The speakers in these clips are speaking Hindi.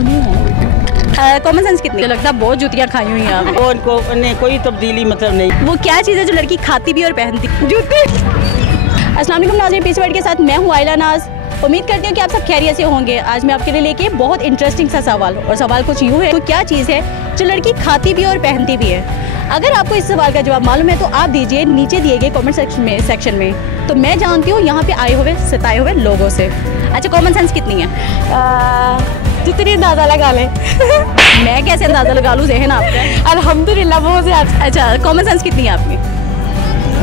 कॉमन सेंस कितनी लगता है? बहुत जूतियाँ खाई हुई हैं आप। और कोई तब्दीली मतलब नहीं। वो क्या चीज़ है जो लड़की खाती भी और पहनती? जूते। अस्सलाम वालेकुम नाज़रीन, पीछे वर्ल्ड के साथ मैं हूँ आइला नाज। उम्मीद करती हूँ कि आप सब खैरियत से होंगे। आज मैं आपके लिए लेके बहुत इंटरेस्टिंग सा सवाल, और सवाल कुछ यूँ है, तो क्या चीज़ है जो लड़की खाती भी और पहनती भी है? अगर आपको इस सवाल का जवाब मालूम है तो आप दीजिए नीचे दिए गए कमेंट सेक्शन में। तो मैं जानती हूँ यहाँ पे आए हुए सताए हुए लोगों से। अच्छा, कॉमन सेंस कितनी है? जितनी अंदाज़ा लगा ले। मैं कैसे अंदाज़ा लगा लूँ? ज़हन आपका अल्हम्दुलिल्लाह बहुत ज़्यादा। अच्छा, कॉमन सेंस कितनी है आपकी?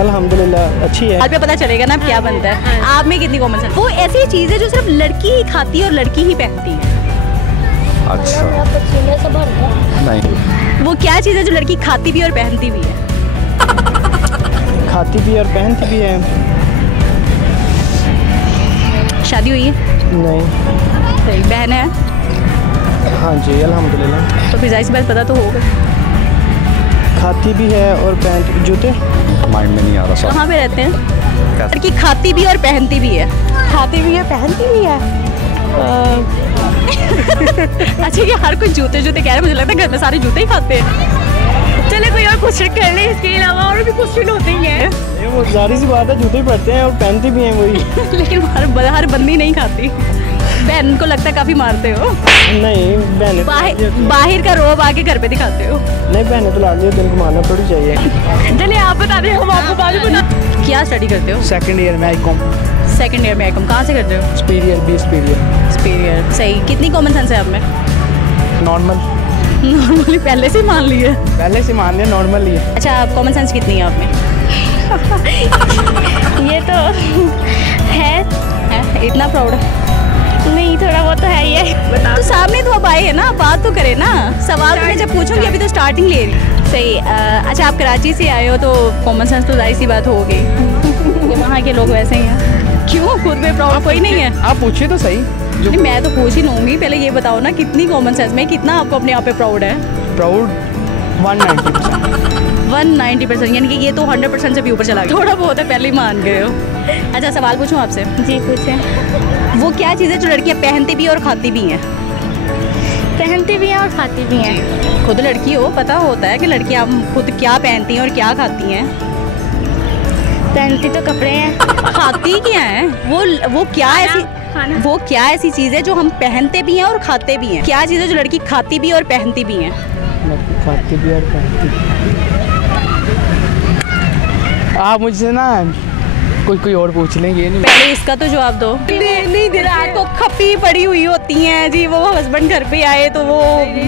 अल्हम्दुलिल्लाह अच्छी है। आज पे पता चलेगा ना क्या बनता है। आप में कितनी कॉमन सेंस? वो ऐसी चीज़ है जो सिर्फ लड़की ही खाती है और लड़की ही पहनती है। अच्छा नहीं। वो क्या चीज़ है जो लड़की खाती भी और पहनती भी है? खाती भी और पहनती भी है। शादी हुई है? नहीं। सही। बहन है? हाँ जी अल्हम्दुलिल्लाह। तो फिर जाहिर सी बात पता तो होगा। खाती भी है और पहनती। जूते माइंड में नहीं आ रहा। कहाँ पे रहते हैं? लड़की खाती भी और पहनती भी है। खाती भी है पहनती भी है। अच्छा, ये हर कोई जूते कह रहा है। मुझे लगता है घर में सारे जूते ही खाते हैं। चले कोई और क्वेश्चन कर ले, इसके अलावा और भी क्वेश्चन होते ही हैं। ये वो जारी सी बात है, जूते ही पहनते हैं और पहनती भी हैं वही। लेकिन हर बंदी नहीं खाती। बहन को लगता है काफी मारते हो। नहीं बहने बाहर का रोब आके घर पे दिखाते हो। नहीं बहने तो लालिए, दिन को मारना थोड़ी चाहिए। चलिए आप बता दें, हम आपको बाद में बता। क्या स्टडी करते हो? सेकंड ईयर में आईकॉम। सेकंड ईयर में आईकॉम। कहाँ से करते हो? Superior B superior. सही। कितनी कॉमन सेंस है आप में? नॉर्मली पहले से मान लिया? पहले से मान लिया, नॉर्मल ही है। अच्छा, आप कॉमन सेंस कितनी है आप में? ये तो है। इतना प्राउड? नहीं, थोड़ा बहुत तो है ही है। तो सामने तो अब आए हैं ना, बात तो करे ना। सवाल तो मैं जब पूछूंगी, अभी तो स्टार्टिंग ले रही। सही। अच्छा, आप कराची से आए हो तो कॉमन सेंस तो जाहिर सी बात हो गई। वहाँ के लोग वैसे ही हैं। क्यों? खुद में प्राउड कोई नहीं है? आप पूछिए तो सही। नहीं, मैं तो पूछ ही लूँगी। पहले ये बताओ ना, कितनी कॉमन सेंस में, कितना आपको अपने आप पे प्राउड है? प्राउड 190%। यानी कि ये तो 100% से भी ऊपर चला गया। थोड़ा बहुत है, पहले ही मान गए हो। अच्छा, सवाल पूछूं आपसे? जी पूछें। वो क्या चीज़ है जो लड़कियां पहनती भी और खाती भी हैं? पहनती भी हैं और खाती भी हैं। खुद लड़की हो, पता होता है कि लड़कियां खुद क्या पहनती हैं और क्या खाती हैं। पहनती तो कपड़े हैं। खाती क्या है? वो क्या ऐसी खाना। वो क्या ऐसी चीज़ है जो हम पहनते भी हैं और खाते भी हैं? क्या चीज़ है जो लड़की खाती भी और पहनती भी हैं? खाती भी और पहनती भी। आप मुझसे ना कोई और पूछ लें, ये नहीं। पहले इसका तो जवाब दो। नहीं दे रहा तो खपी पड़ी हुई होती हैं जी। वो हस्बैंड घर पे आए तो वो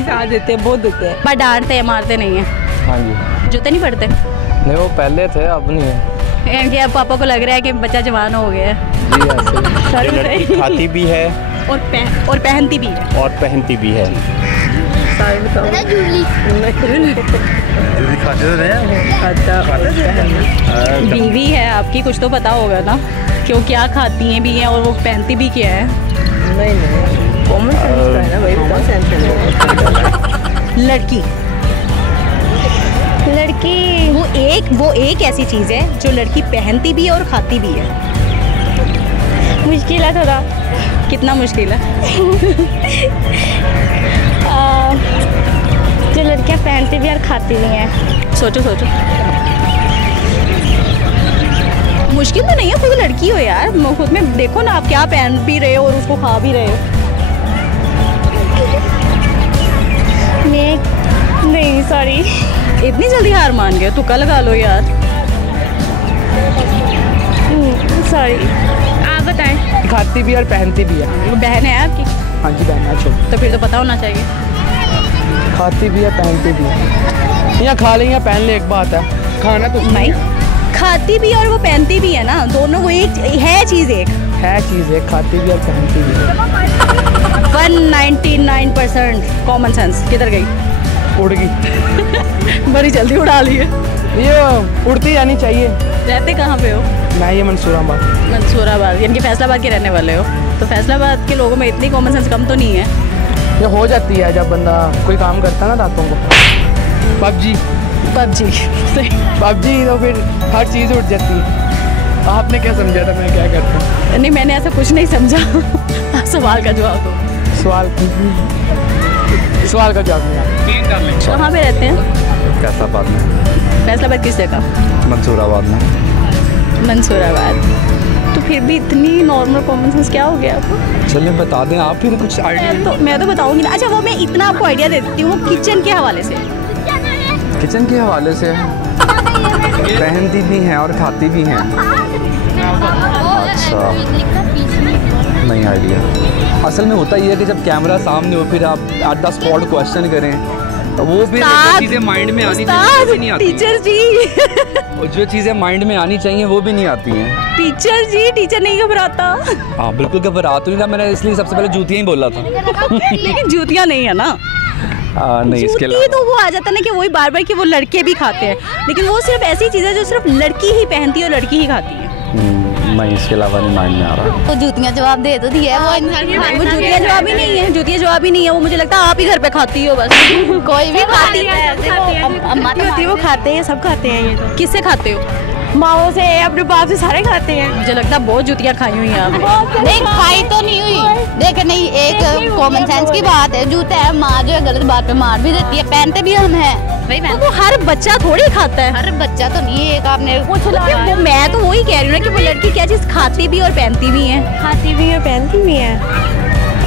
साथ देते हैं, बहुत देते हैं। पर डांटते हैं, मारते नहीं हैं। हाँ जी। जूते नहीं पड़ते? नहीं, वो पहले थे, अब नहीं है। यानी अब पापा को लग रहा है कि बच्चा जवान हो गया है। जी ऐसे। लड़की खाती भी है और पहनती भी है। और पहनती भी है। बीवी है आपकी, कुछ तो पता होगा ना, क्यों क्या खाती हैं भी हैं और वो पहनती भी क्या है? नहीं कॉमन सेंस है ना भाई, कॉमन सेंस। लड़की वो एक ऐसी चीज़ है जो लड़की पहनती भी है और खाती भी है। मुश्किल है थोड़ा। कितना मुश्किल है? जो लड़कियां पहनती भी और खाती भी हैं। सोचो। मुश्किल तो नहीं है, खुद लड़की हो यार। खुद में देखो ना, आप क्या पहन भी रहे हो और उसको खा भी रहे हो। नहीं सॉरी। इतनी जल्दी हार मान गए? तुक्का लगा लो यार। सॉरी, आप बताएं। खाती भी और पहनती भी है। वो बहन है आपकी? हाँ जी बहन है। अच्छा, तो फिर तो पता होना चाहिए। खाती भी है पहनती भी है। या खा लें या पहन ले, एक बात है। खाना तो नहीं, खाती भी और वो पहनती भी है ना, दोनों वो एक है चीज़। खाती भी और पहनती भी है। 199% कॉमन सेंस किधर गई? उड़ गई। बड़ी जल्दी उड़ा ली है। ये उड़ती जानी चाहिए। रहते कहाँ पे हो? मैं ये मंसूराबाद। यानी कि फैसलाबाद के रहने वाले हो? तो फैसलाबाद के लोगों में इतनी कॉमन सेंस कम तो नहीं है? ये हो जाती है जब बंदा कोई काम करता है ना रातों को। पबजी तो फिर हर चीज़ उठ जाती है। आपने क्या समझा था मैं क्या करता हूँ? नहीं, मैंने ऐसा कुछ नहीं समझा। सवाल का जवाब दो। सवाल सवाल का जवाब नहीं आता। कहाँ पे रहते हैं? फैसलाबाद में। फैसलाबाद किस जगह? मंसूराबाद में। मंसूराबाद। तो फिर भी इतनी नॉर्मल कॉमन सेंस क्या हो गया आपको? चलिए बता दें आप, फिर कुछ आइडिया। मैं तो बताऊंगी ना। अच्छा वो मैं इतना आपको आइडिया दे देती हूँ, वो किचन के हवाले से। किचन के हवाले से पहनती भी हैं और खाती भी हैं। अच्छा, नहीं आइडिया। असल में होता ये है कि जब कैमरा सामने हो फिर आप एट द स्पॉट क्वेश्चन करें तो वो फिर चीज़ें माइंड में आनी चाहिए वो भी नहीं आती। टीचर जी और जो चीज़ें माइंड में आनी चाहिए वो भी नहीं आती हैं। टीचर जी, टीचर नहीं घबराता। हाँ बिल्कुल घबराता नहीं था, मैंने इसलिए सबसे पहले जूतियाँ ही बोला था। लेकिन जूतियाँ नहीं है ना। नहीं, इसके जूती तो वो आ जाता है ना कि वही बार बार कि वो लड़के भी खाते हैं, लेकिन वो सिर्फ ऐसी चीज़ है जो सिर्फ लड़की ही पहनती है और लड़की ही खाती है। नहीं, इसके अलावा नहीं माइंड में आ रहा। तो जूतियाँ जवाब दे तो दिया है वो इंसान। वो जूतियाँ जवाब ही नहीं है, जूतियाँ जवाब ही नहीं है। वो मुझे लगता है आप ही घर पे खाती हो बस। कोई भी खाती है, वो खाते हैं, सब खाते हैं। ये तो किससे खाते हो? माओ से, अपने बाप से, सारे खाते हैं। मुझे लगता है बहुत जूतियाँ खाई हुई हैं आप। नहीं खाई तो नहीं हुई। देख नहीं, एक कॉमन सेंस की बात है। जूता है, माँ जो है गलत बात पे मार भी देती है, पहनते भी हम हैं। तो वो हर बच्चा थोड़ी खाता है। हर बच्चा तो नहीं है। एक आपने वो मैं तो वही कह रही हूँ ना कि वो लड़की क्या चीज़ खाती भी और पहनती भी है। खाती भी है, पहनती भी है,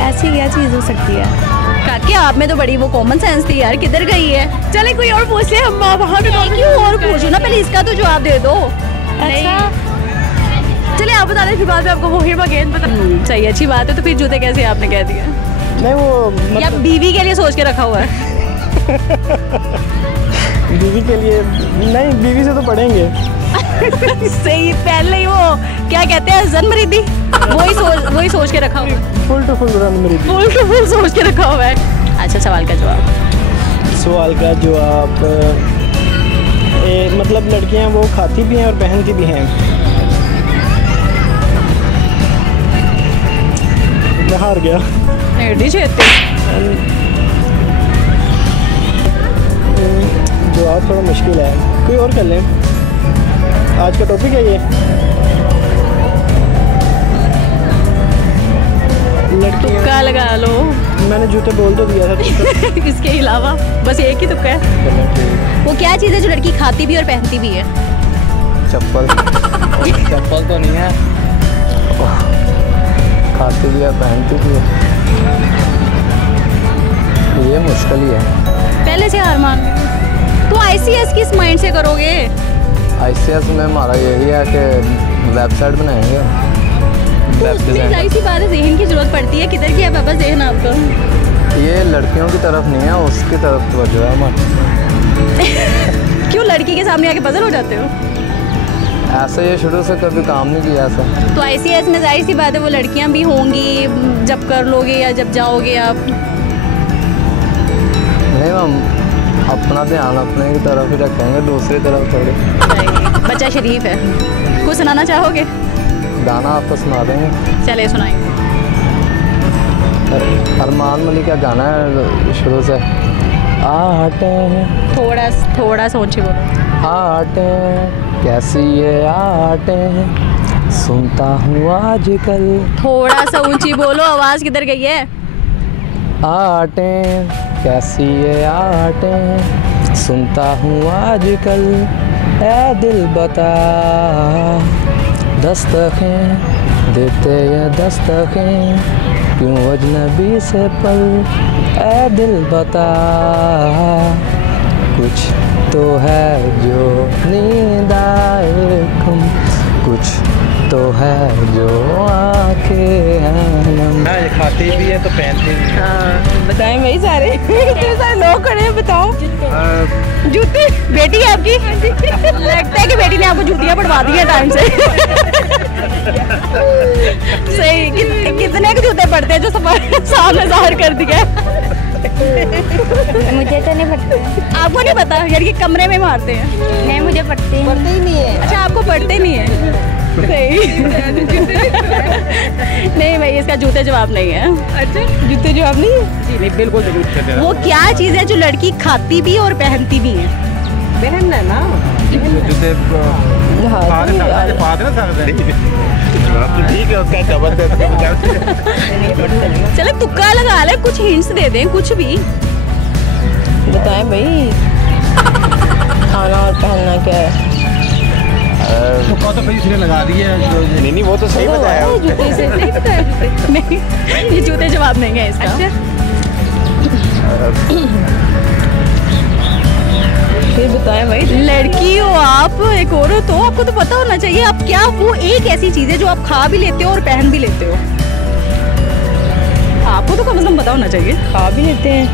ऐसी क्या चीज़ हो सकती है? काकी आप में तो बड़ी वो कॉमन सेंस थी यार, किधर गई है? चले कोई और पूछ ले, हम वहाँ पे क्यों और पूछो ना, पहले इसका तो जवाब दे दो। अच्छा चले आप बता दें, फिर बाद में आपको वो हिम अगेन बता। सही, अच्छी बात है। तो फिर जूते कैसे आपने कह दिया? नहीं वो या बीवी के लिए सोच के रखा हुआ है? बीवी के लिए नहीं, बीवी से तो पढ़ेंगे। सही, पहले ही वो क्या कहते हैं जन्मरिद्धि, वही सोच के रखा हुआ है। Full to full full to full सोच के रखा हुआ है। अच्छा, सवाल का जवाब। सवाल का जवाब मतलब लड़कियां वो खाती भी हैं और पहनती भी हैं। मैं हार गया। जवाब थोड़ा मुश्किल है, कोई और कर लें। आज का टॉपिक है ये तुक्का लगा लो। मैंने जूते बोल तो दिया था। इसके अलावा बस एक ही तुक्का है। वो क्या चीज़ है जो लड़की खाती भी और पहनती भी है? चप्पल। चप्पल तो नहीं है, खाती भी है पहनती भी है, ये मुश्किल ही है। पहले से हार मान तो ICS किस माइंड से करोगे? ICS में हमारा यही है कि वेबसाइट बनाएंगे। जाहिर सी बात है, ज़हन की जरूरत पड़ती है। किधर की है पापा ज़हन आपका? ये लड़कियों की तरफ नहीं है, उसकी तरफ तवज्जो है हमारी। क्यों लड़की के सामने आके पजल हो जाते हो? ऐसा ये शुरू से कभी काम नहीं किया ऐसा। तो ICS में जाहिर सी बात है वो लड़कियां भी होंगी जब कर लोगे या जब जाओगे आप। नहीं मैम, अपना ध्यान अपने की तरफ ही रखेंगे, दूसरी तरफ थोड़ी। बच्चा शरीफ है। कुछ सुनाना चाहोगे? गाना आपको सुना देंगे। चले सुनाएंगे। अरमान मलिक का गाना है शुरू से। आटे थोड़ा सोचे बोलो। आटे कैसी ये आटे सुनता हूँ आजकल। थोड़ा सा ऊंची बोलो, आवाज़ किधर गई है? आटे कैसी ये आटे सुनता हूँ आजकल, ऐ दिल बता दस्तखें देते ये दस्तखें क्यों अजनबी से पल, ऐ दिल बता कुछ तो है जो नींद आए कम, कुछ तो है जो आंखें हैं। खाती भी है तो पहनती भी। हाँ बताएं भाई, सारे इतने सारे लोग खड़े हैं, बताओ। जूती बेटी है आपकी? लगता है कि बेटी ने आपको जूतियाँ पढ़वा दी है टाइम से। सही। कितने के जूते पड़ते हैं जो सामने ज़ाहिर कर दिया? मुझे तो नहीं पढ़ते। आपको नहीं पता यार, ये कमरे में मारते हैं। नहीं मुझे पढ़ते ही नहीं है। अच्छा, आपको पढ़ते नहीं है? सही। नहीं भाई, इसका जूते जवाब नहीं है। अच्छा, जूते जवाब नहीं है? जी नहीं, बिल्कुल जरूर। वो क्या चीज़ है जो लड़की खाती भी और पहनती भी है? बहन है ना। जूते ठीक है, उसका जबरदस्त। चले तुक्का लगा ले, कुछ हिंट्स दे दें, कुछ भी। बताएं भाई, खाना और पहनना क्या है? तो भाई इसने लगा दी है। नहीं वो तो सही बताया। जूते से नहीं बताया? नहीं, ये जूते जवाब नहीं है इसका। फिर बताएं भाई। लड़की हो आप, एक औरत हो, आपको तो पता होना चाहिए आप क्या वो एक ऐसी चीज है जो आप खा भी लेते हो और पहन भी लेते हो। आपको तो कम से कम पता होना चाहिए। खा भी लेते हैं।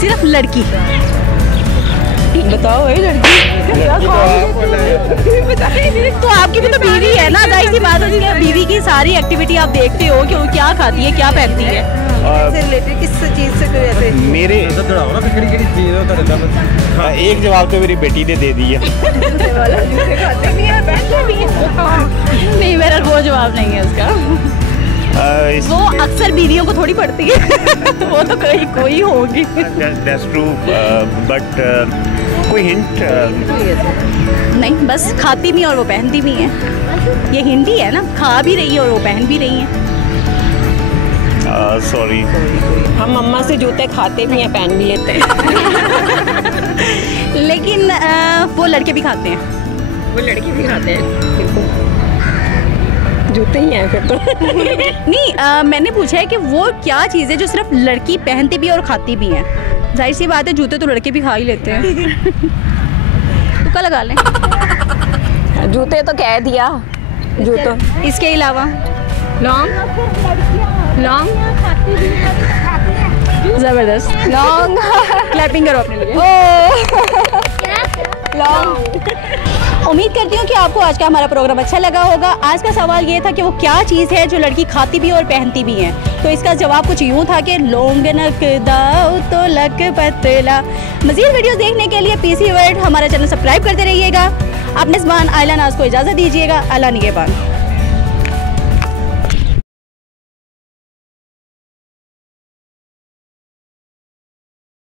सिर्फ लड़की। बताओ भाई लड़की क्या तो आपकी भी तो बीवी है ना, जाहिर सी बात होती है। बीवी की सारी एक्टिविटी आप देखते हो कि वो क्या खाती है, क्या पहनती है। रिलेटेड किस चीज से रहते? मेरे एक जवाब तो मेरी बेटी ने दे दिया। जूते खाते नहीं है, पहनते भी है। नहीं, मेरा वो जवाब नहीं है उसका। वो अक्सर बीवियों को थोड़ी पड़ती है। वो तो कोई होगी। That's true, but कोई हिंट? नहीं, बस खाती भी और वो पहनती भी है। ये हिंट ही है ना, खा भी रही है और वो पहन भी रही है। सॉरी। हम मम्मा से जूते खाते भी हैं, पहन भी लेते हैं। लेकिन वो लड़के भी खाते हैं। वो लड़की भी खाते हैं, बिल्कुल जूते ही हैं फिर तो। नहीं, मैंने पूछा है कि वो क्या चीज़ है जो सिर्फ लड़की पहनती भी और खाती भी है। जाहिर सी बात है, जूते तो लड़के भी खा ही लेते हैं। तुक्का लगा लें। जूते तो कह दिया। जूतों इसके अलावा लॉन्ग जबरदस्त लॉन्ग क्लैपिंग करो अपने लिए। उम्मीद करती हूँ कि आपको आज का हमारा प्रोग्राम अच्छा लगा होगा। आज का सवाल ये था कि वो क्या चीज़ है जो लड़की खाती भी और पहनती भी है। तो इसका जवाब कुछ यूँ था कि लोंग नक दाओ तो लक पतला। मज़ीद वीडियोस देखने के लिए पीसी वर्ल्ड हमारा चैनल सब्सक्राइब करते रहिएगा। अपने ज़बान आयला नाज को इजाज़त दीजिएगा। अल्लाह निगहबान।